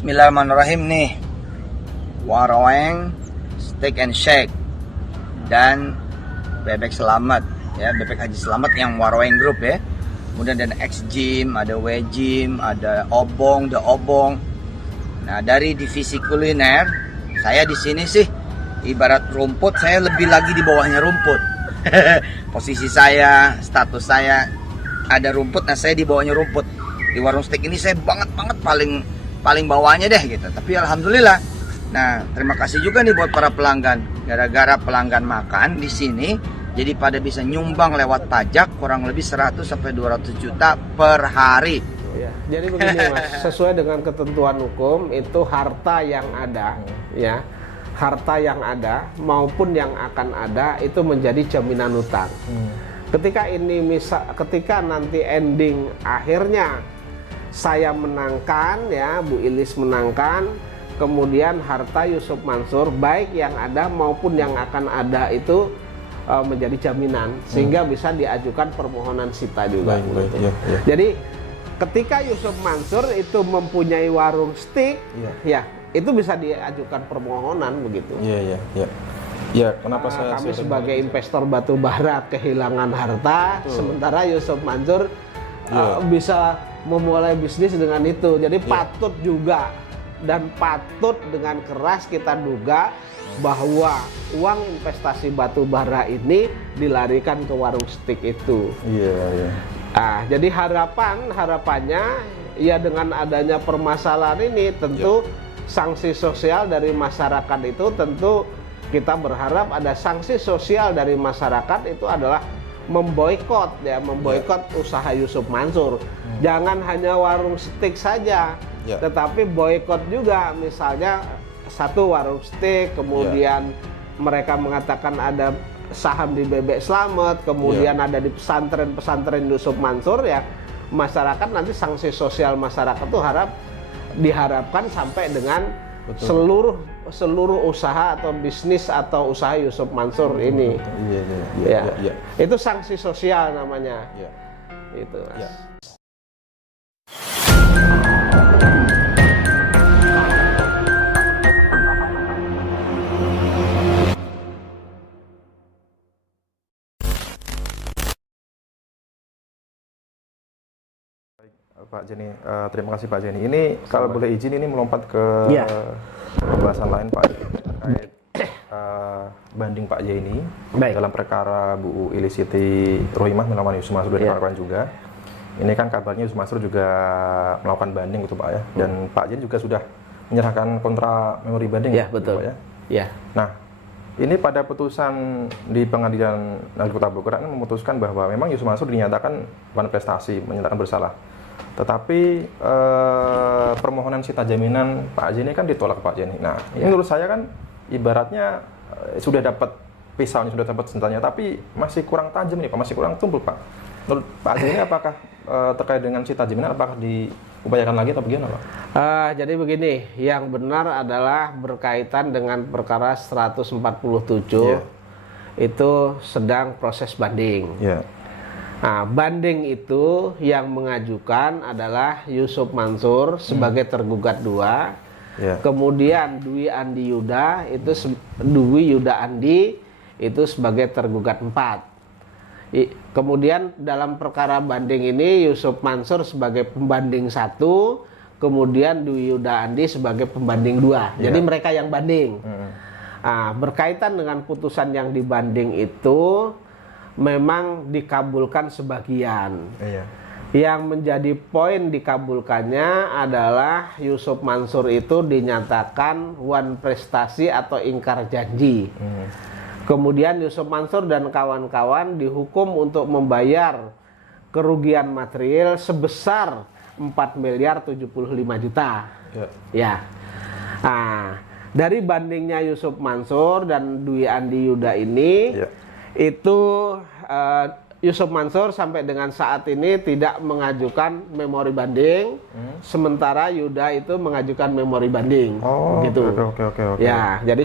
Bismillahirrahmanirrahim nih. Waraweng, Steak and Shake dan Bebek Selamat ya, Bebek Haji Selamat yang Waraweng Group ya. Kemudian ada X Gym, ada W Gym, ada Obong, The Obong. Nah, dari divisi kuliner, saya di sini sih ibarat rumput, saya lebih lagi di bawahnya rumput. Posisi saya, status saya ada rumput, nah saya di bawahnya rumput. Di warung steak ini saya banget paling bawahnya deh gitu. Tapi alhamdulillah. Nah, terima kasih juga nih buat para pelanggan. Gara-gara pelanggan makan di sini, jadi pada bisa nyumbang lewat pajak kurang lebih 100 sampai 200 juta per hari. Ya, jadi begini Mas, sesuai dengan ketentuan hukum itu harta yang ada ya, harta yang ada maupun yang akan ada itu menjadi jaminan utang. Ketika nanti ending akhirnya saya menangkan ya, Bu Ilis menangkan, kemudian harta Yusuf Mansur baik yang ada maupun yang akan ada itu menjadi jaminan sehingga bisa diajukan permohonan sita juga. Ya. Jadi ketika Yusuf Mansur itu mempunyai warung steak, ya itu bisa diajukan permohonan begitu. Ya, kenapa kami sebagai investor batu bara kehilangan harta, sementara Yusuf Mansur bisa memulai bisnis dengan itu. Jadi patut juga dan patut dengan keras kita duga bahwa uang investasi batu bara ini dilarikan ke warung steak itu. Jadi harapannya ya dengan adanya permasalahan ini tentu sanksi sosial dari masyarakat itu tentu kita berharap ada sanksi sosial dari masyarakat itu adalah memboikot usaha Yusuf Mansur. Jangan hanya warung steak saja, tetapi boikot juga misalnya satu warung steak, kemudian mereka mengatakan ada saham di Bebek Selamat, kemudian ada di pesantren Yusuf Mansur ya. Masyarakat nanti sanksi sosial masyarakat itu diharapkan sampai dengan seluruh usaha atau bisnis atau usaha Yusuf Mansur ini. Itu sanksi sosial namanya. Itu Mas. Pak Jenny, terima kasih Pak Jenny. Ini kalau boleh izin ini melompat ke pembahasan lain Pak terkait banding Pak Jenny dalam perkara Bu Ilis Siti Rohimah melawan Yusuf Mansur dan kawan-kawan juga. Ini kan kabarnya Yusuf Mansur juga melakukan banding gitu Pak ya, dan Pak Jenny juga sudah menyerahkan kontra memori banding. Betul. Pak, ya. Nah, ini pada putusan di Pengadilan Negeri Kota Bogor kan memutuskan bahwa memang Yusuf Mansur dinyatakan bukan prestasi, menyatakan bersalah. Tetapi permohonan sita jaminan Pak Jenny kan ditolak Pak Jenny. Nah, ini menurut saya kan ibaratnya sudah dapat pisaunya, sudah dapat senjatanya, tapi masih kurang tajam nih Pak, masih kurang tumpul Pak. Menurut Pak Jenny apakah terkait dengan sita jaminan apakah diupayakan lagi atau bagaimana Pak? Jadi begini, yang benar adalah berkaitan dengan perkara 147 itu sedang proses banding. Nah, banding itu yang mengajukan adalah Yusuf Mansur sebagai tergugat 2, kemudian Dwi Yuda Andi itu sebagai tergugat 4. Kemudian dalam perkara banding ini Yusuf Mansur sebagai pembanding 1, kemudian Dwi Yuda Andi sebagai pembanding 2. Jadi mereka yang banding. Nah, berkaitan dengan putusan yang dibanding itu memang dikabulkan sebagian. Yang menjadi poin dikabulkannya adalah Yusuf Mansur itu dinyatakan wan prestasi atau ingkar janji. Kemudian Yusuf Mansur dan kawan-kawan dihukum untuk membayar kerugian material sebesar 4.075.000.000. Nah, dari bandingnya Yusuf Mansur dan Dwi Andi Yuda ini itu Yusuf Mansur sampai dengan saat ini tidak mengajukan memori banding, sementara Yuda itu mengajukan memori banding. Gitu. Oke. Ya, jadi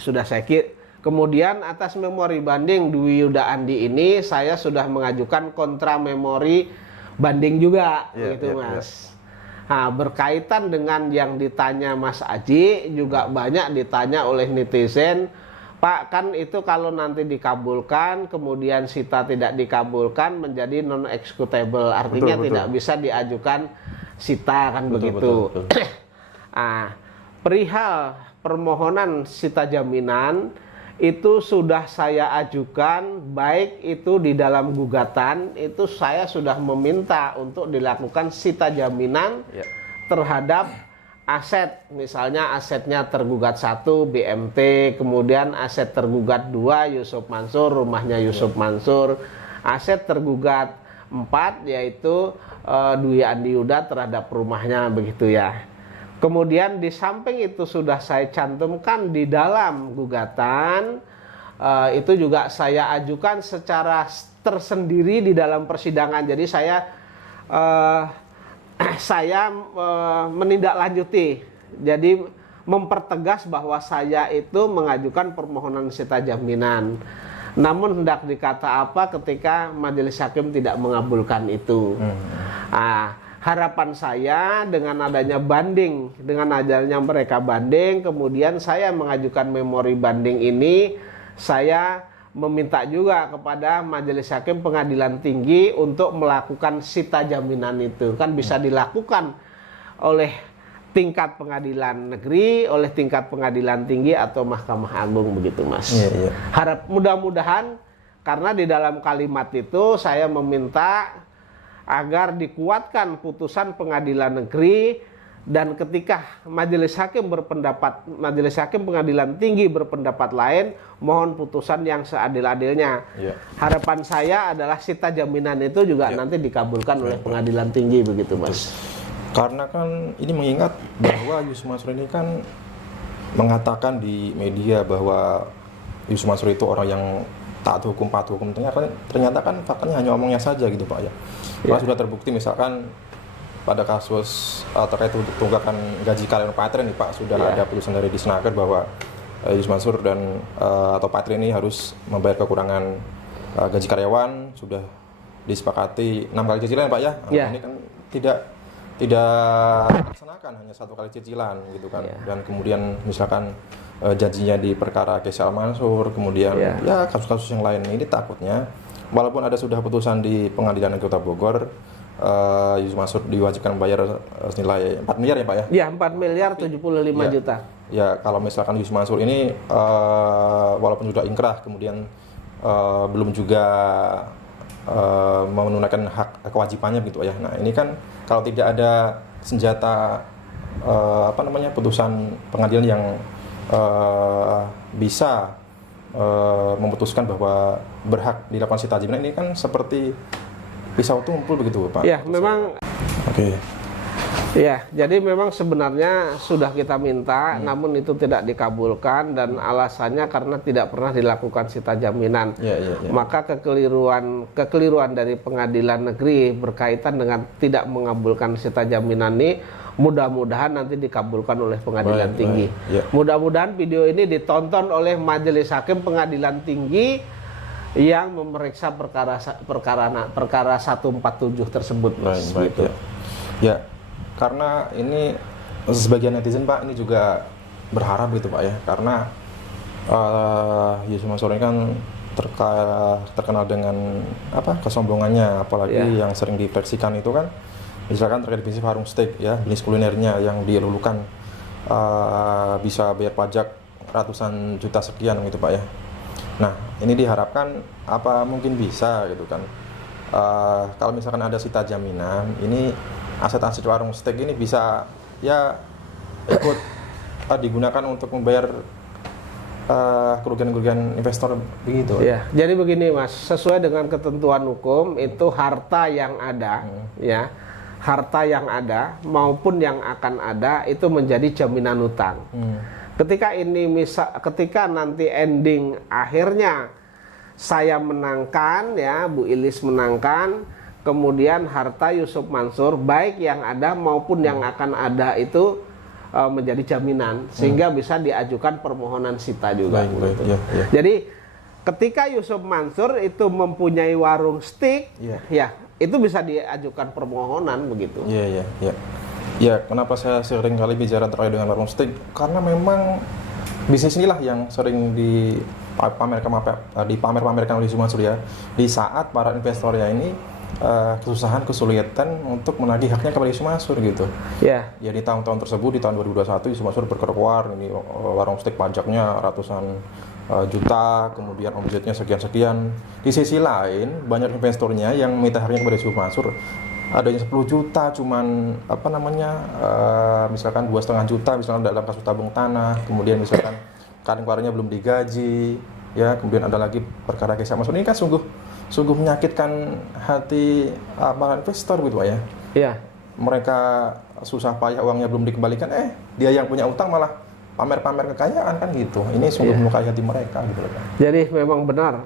sudah saya kira. Kemudian atas memori banding Dwi Yuda Andi ini saya sudah mengajukan kontra memori banding juga, gitu Mas. Nah, berkaitan dengan yang ditanya Mas Aji, juga banyak ditanya oleh netizen, Pak, kan itu kalau nanti dikabulkan, kemudian sita tidak dikabulkan menjadi non-executable, artinya Betul, tidak bisa diajukan sita, kan begitu. betul. Nah, perihal permohonan sita jaminan itu sudah saya ajukan, baik itu di dalam gugatan, itu saya sudah meminta untuk dilakukan sita jaminan Ya. terhadap aset, misalnya asetnya tergugat 1 BMT, kemudian aset tergugat 2 Yusuf Mansur, rumahnya Yusuf Mansur, aset tergugat 4 yaitu Dwi Andi Yuda terhadap rumahnya, begitu ya. Kemudian di samping itu sudah saya cantumkan di dalam gugatan, itu juga saya ajukan secara tersendiri di dalam persidangan. Jadi saya menindaklanjuti, jadi mempertegas bahwa saya itu mengajukan permohonan sita jaminan. Namun hendak dikata apa ketika majelis hakim tidak mengabulkan itu. Harapan saya dengan adanya banding, dengan adanya mereka banding, kemudian saya mengajukan memori banding ini, saya meminta juga kepada majelis hakim pengadilan tinggi untuk melakukan sita jaminan itu. Kan bisa dilakukan oleh tingkat pengadilan negeri, oleh tingkat pengadilan tinggi atau Mahkamah Agung, begitu Mas. Iya. Harap mudah-mudahan, karena di dalam kalimat itu saya meminta agar dikuatkan putusan pengadilan negeri, dan ketika majelis hakim berpendapat, majelis hakim pengadilan tinggi berpendapat lain, mohon putusan yang seadil-adilnya. Ya. Harapan saya adalah sita jaminan itu juga nanti dikabulkan oleh pengadilan tinggi, begitu Mas. Karena kan ini mengingat bahwa Yusuf Mansur ini kan mengatakan di media bahwa Yusuf Mansur itu orang yang taat hukum, patuh hukum. Ternyata kan faktanya hanya omongnya saja gitu Pak ya. Kalau sudah terbukti misalkan pada kasus terkait tunggakan gaji karyawan Patri nih Pak, sudah ada putusan dari Disnaker bahwa Yusuf Mansur dan atau Patri ini harus membayar kekurangan gaji karyawan, sudah disepakati 6 kali cicilan Pak ya. Ini kan tidak dilaksanakan, hanya 1 kali cicilan gitu kan. Dan kemudian misalkan janjinya di perkara Kesal Mansur, kemudian ya kasus-kasus yang lain, ini takutnya walaupun ada sudah putusan di Pengadilan Negeri Kota Bogor, Yusuf Mansur diwajibkan membayar senilai 4 miliar ya Pak ya? Ya, 4 miliar 75 juta. Ya, kalau misalkan Yusuf Mansur ini walaupun sudah ingkrah, kemudian belum juga menunaikan hak kewajibannya gitu ya. Nah, ini kan kalau tidak ada senjata putusan pengadilan yang bisa memutuskan bahwa berhak dilakukan sita jaminan, ini kan seperti pisau tumpul begitu Pak. Ya, memang. Oke. Ya, jadi memang sebenarnya sudah kita minta, namun itu tidak dikabulkan, dan alasannya karena tidak pernah dilakukan sita jaminan. Maka kekeliruan dari pengadilan negeri berkaitan dengan tidak mengabulkan sita jaminan ini, mudah-mudahan nanti dikabulkan oleh pengadilan tinggi. Mudah-mudahan video ini ditonton oleh majelis hakim pengadilan tinggi yang memeriksa perkara 147 tersebut. Baik. Ya, karena ini sebagian netizen Pak ini juga berharap gitu Pak ya, karena Yusuf Mansur ini kan terkenal dengan kesombongannya, apalagi yang sering difleksikan itu kan misalkan terkait bisnis warung steak ya, bisnis kulinernya yang dilulukan bisa bayar pajak ratusan juta sekian gitu Pak ya. Nah, ini diharapkan apa mungkin bisa gitu kan, kalau misalkan ada sita jaminan, ini aset-aset warung steak ini bisa ya ikut digunakan untuk membayar kerugian-kerugian investor begitu. Ya, jadi begini Mas, sesuai dengan ketentuan hukum itu harta yang ada ya, harta yang ada maupun yang akan ada itu menjadi jaminan hutang. Ketika nanti ending akhirnya saya menangkan ya, Bu Ilis menangkan, kemudian harta Yusuf Mansur baik yang ada maupun yang akan ada itu menjadi jaminan, sehingga bisa diajukan permohonan sita juga. Jadi ketika Yusuf Mansur itu mempunyai warung steak, ya itu bisa diajukan permohonan begitu. Ya, kenapa saya sering kali bicara terkait dengan warung steak? Karena memang bisnis inilah yang sering dipamer-pamerkan oleh Yusuf Mansur ya. Di saat para investornya ini kesusahan, kesulitan untuk menagih haknya kepada Yusuf Mansur gitu. Ya. Ya di tahun-tahun tersebut, di tahun 2021 Yusuf Mansur berkeluar ini warung steak pajaknya ratusan juta, kemudian omsetnya sekian-sekian. Di sisi lain, banyak investornya yang minta haknya kepada Yusuf Mansur. Adanya 10 juta, cuman misalkan 2,5 juta, misalkan dalam kasus tabung tanah, kemudian misalkan karyawannya belum digaji, ya, kemudian ada lagi perkara kisah Mansur. Ini kan sungguh menyakitkan hati para investor gitu Pak ya. Iya. Mereka susah payah uangnya belum dikembalikan, dia yang punya utang malah pamer-pamer kekayaan kan gitu. Ini sungguh melukai hati mereka gitu Pak. Jadi memang benar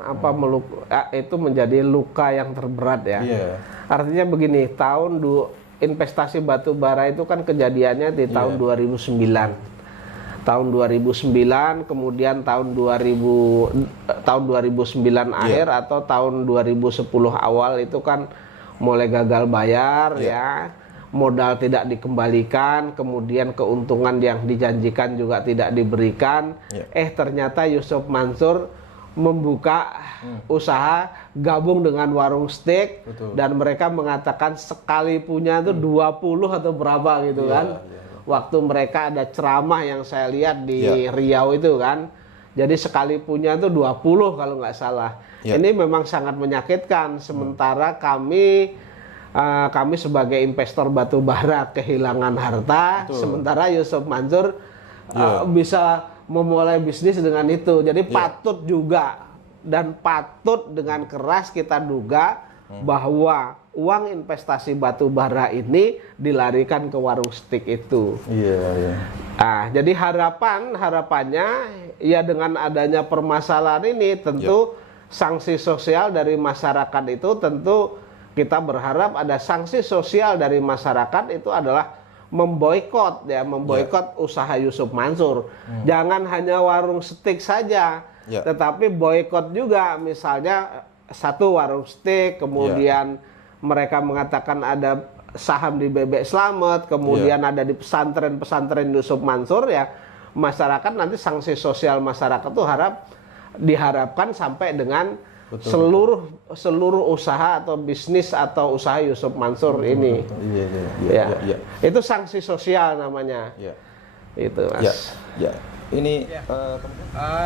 itu menjadi luka yang terberat ya. Iya. Artinya begini, investasi batu bara itu kan kejadiannya di tahun 2009. Tahun 2009, kemudian tahun 2009 akhir atau tahun 2010 awal itu kan mulai gagal bayar ya. Modal tidak dikembalikan, kemudian keuntungan yang dijanjikan juga tidak diberikan. Ternyata Yusuf Mansur membuka usaha gabung dengan warung steak. Betul. Dan mereka mengatakan sekali punya itu 20 atau berapa gitu kan. Waktu mereka ada ceramah yang saya lihat di Riau itu kan. Jadi sekali punya itu 20 kalau nggak salah. Ini memang sangat menyakitkan. Sementara kami sebagai investor batu bara kehilangan harta. Betul. Sementara Yusuf Mansur bisa memulai bisnis dengan itu. Jadi patut juga dan patut dengan keras kita duga bahwa uang investasi batu bara ini dilarikan ke warung steak itu. Jadi harapannya ya dengan adanya permasalahan ini tentu sanksi sosial dari masyarakat itu tentu kita berharap ada sanksi sosial dari masyarakat itu adalah memboikot usaha Yusuf Mansur. Jangan hanya warung steak saja, tetapi boikot juga misalnya satu warung steak, kemudian mereka mengatakan ada saham di Bebek Slamet, kemudian ada di pesantren-pesantren Yusuf Mansur ya. Masyarakat nanti sanksi sosial masyarakat itu diharapkan sampai dengan seluruh usaha atau bisnis atau usaha Yusuf Mansur ini. Itu sanksi sosial namanya. Itu Mas. Ini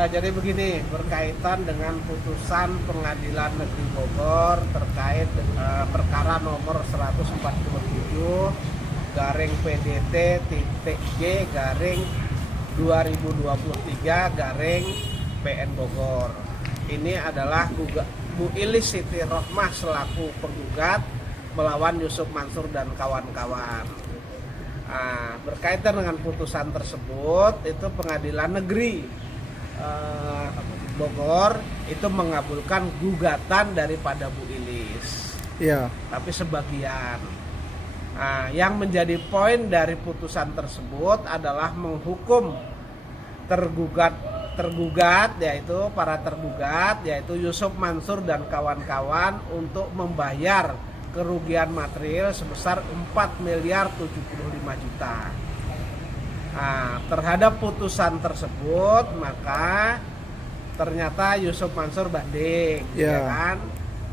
jadi begini, berkaitan dengan putusan Pengadilan Negeri Bogor terkait perkara nomor 147 garing PDT.G garing 2023 garing PN Bogor. Ini adalah Bu Ilis Siti Rohmah selaku penggugat melawan Yusuf Mansur dan kawan-kawan. Berkaitan dengan putusan tersebut, itu Pengadilan Negeri Bogor itu mengabulkan gugatan daripada Bu Ilis. Tapi sebagian. Yang menjadi poin dari putusan tersebut adalah menghukum tergugat yaitu para tergugat yaitu Yusuf Mansur dan kawan-kawan untuk membayar kerugian material sebesar 4.075 juta. Terhadap putusan tersebut maka ternyata Yusuf Mansur banding, ya kan?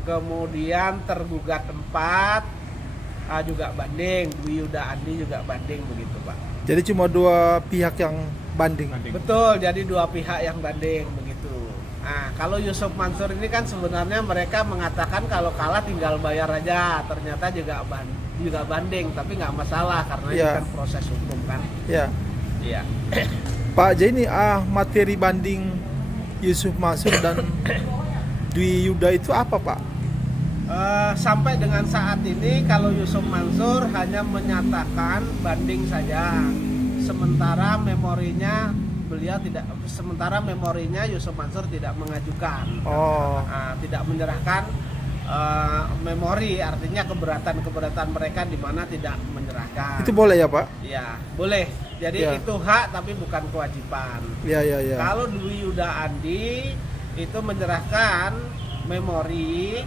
Kemudian tergugat 4 juga banding, Dwi Yuda Andi juga banding begitu, Pak. Jadi cuma dua pihak yang banding. Betul, jadi dua pihak yang banding begitu. Kalau Yusuf Mansur ini kan sebenarnya mereka mengatakan kalau kalah tinggal bayar aja, ternyata juga banding, tapi nggak masalah karena ini kan proses hukum kan. Iya. Pak, jadi ini materi banding Yusuf Mansur dan Dwi Yuda itu apa, Pak? Sampai dengan saat ini kalau Yusuf Mansur hanya menyatakan banding saja, sementara memorinya Yusuf Mansur tidak mengajukan, tidak menyerahkan memori, artinya keberatan mereka di mana tidak menyerahkan. Itu boleh ya, Pak? Ya, boleh. Jadi itu hak tapi bukan kewajiban. Iya. Kalau Dwi Yuda Andi itu menyerahkan memori,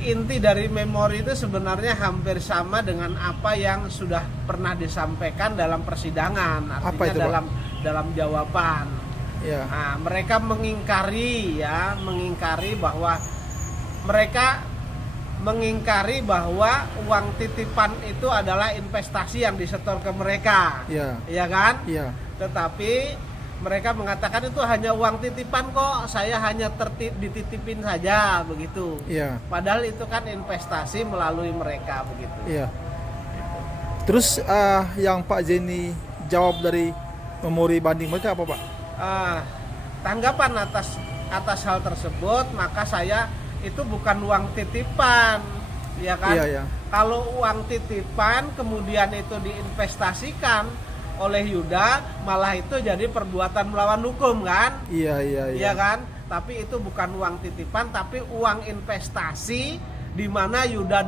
inti dari memori itu sebenarnya hampir sama dengan apa yang sudah pernah disampaikan dalam persidangan, artinya Apa itu, Pak? dalam jawaban. Ya. Nah, mereka mengingkari bahwa uang titipan itu adalah investasi yang disetor ke mereka, Ya. ya kan? Iya. Tetapi mereka mengatakan itu hanya uang titipan kok, saya hanya dititipin saja begitu. Iya. Padahal itu kan investasi melalui mereka begitu. Iya. Terus yang Pak Jenny jawab dari memori banding mereka apa, Pak? Tanggapan atas hal tersebut, maka saya itu bukan uang titipan, ya kan? Iya, iya. Kalau uang titipan kemudian itu diinvestasikan oleh Yuda, malah itu jadi perbuatan melawan hukum kan? Iya, iya, iya. Iya kan? Tapi itu bukan uang titipan, tapi uang investasi di mana Yuda,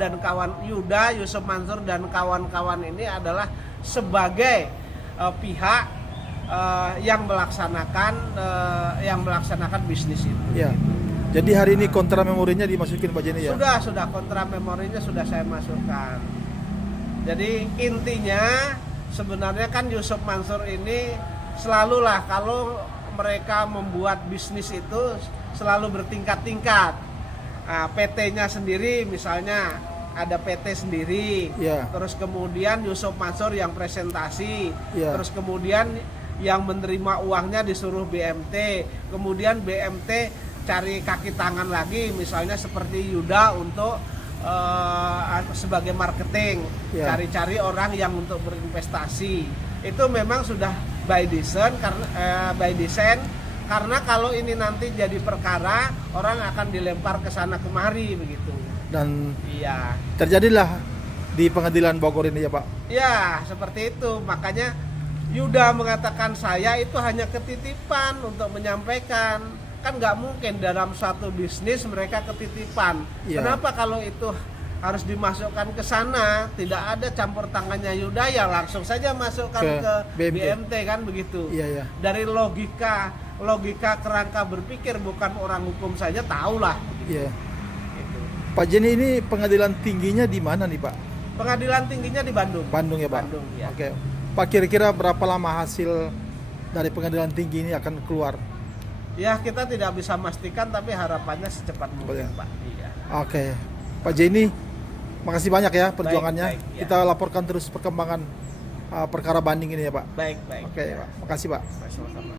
Yusuf Mansur dan kawan-kawan ini adalah sebagai pihak yang melaksanakan bisnis itu. Iya. Jadi hari ini kontra memorinya dimasukin Pak Jenny ya? Sudah kontra memorinya sudah saya masukkan. Jadi intinya sebenarnya kan Yusuf Mansur ini selalulah kalau mereka membuat bisnis itu selalu bertingkat-tingkat. Nah, PT-nya sendiri misalnya ada PT sendiri, Ya. terus kemudian Yusuf Mansur yang presentasi, Ya. terus kemudian yang menerima uangnya disuruh BMT, kemudian BMT cari kaki tangan lagi, misalnya seperti Yuda untuk sebagai marketing, Ya. cari-cari orang yang untuk berinvestasi. Itu memang sudah by design karena kalau ini nanti jadi perkara, orang akan dilempar ke sana kemari begitu. Dan Iya. terjadilah di pengadilan Bogor ini ya, Pak? Ya, seperti itu. Makanya Yuda mengatakan saya itu hanya ketitipan untuk menyampaikan. Kan nggak mungkin dalam suatu bisnis mereka ketitipan. Iya. Kenapa kalau itu harus dimasukkan ke sana? Tidak ada campur tangannya Yuda, ya langsung saja masukkan ke BMT kan begitu. Iya, iya. Dari logika kerangka berpikir, bukan orang hukum saja tahulah. Iya. Gitu. Pak Jenny ini pengadilan tingginya di mana nih, Pak? Pengadilan tingginya di Bandung. Bandung ya, Pak? Bandung, ya. Oke. Pak, kira-kira berapa lama hasil dari pengadilan tinggi ini akan keluar? Ya, kita tidak bisa memastikan, tapi harapannya secepat mungkin, ya? Pak. Iya. Oke. Pak Jenny, makasih banyak ya perjuangannya. baik, ya. Kita laporkan terus perkembangan perkara banding ini ya, Pak. Baik. Oke, Pak. Makasih, Pak. Sama-sama.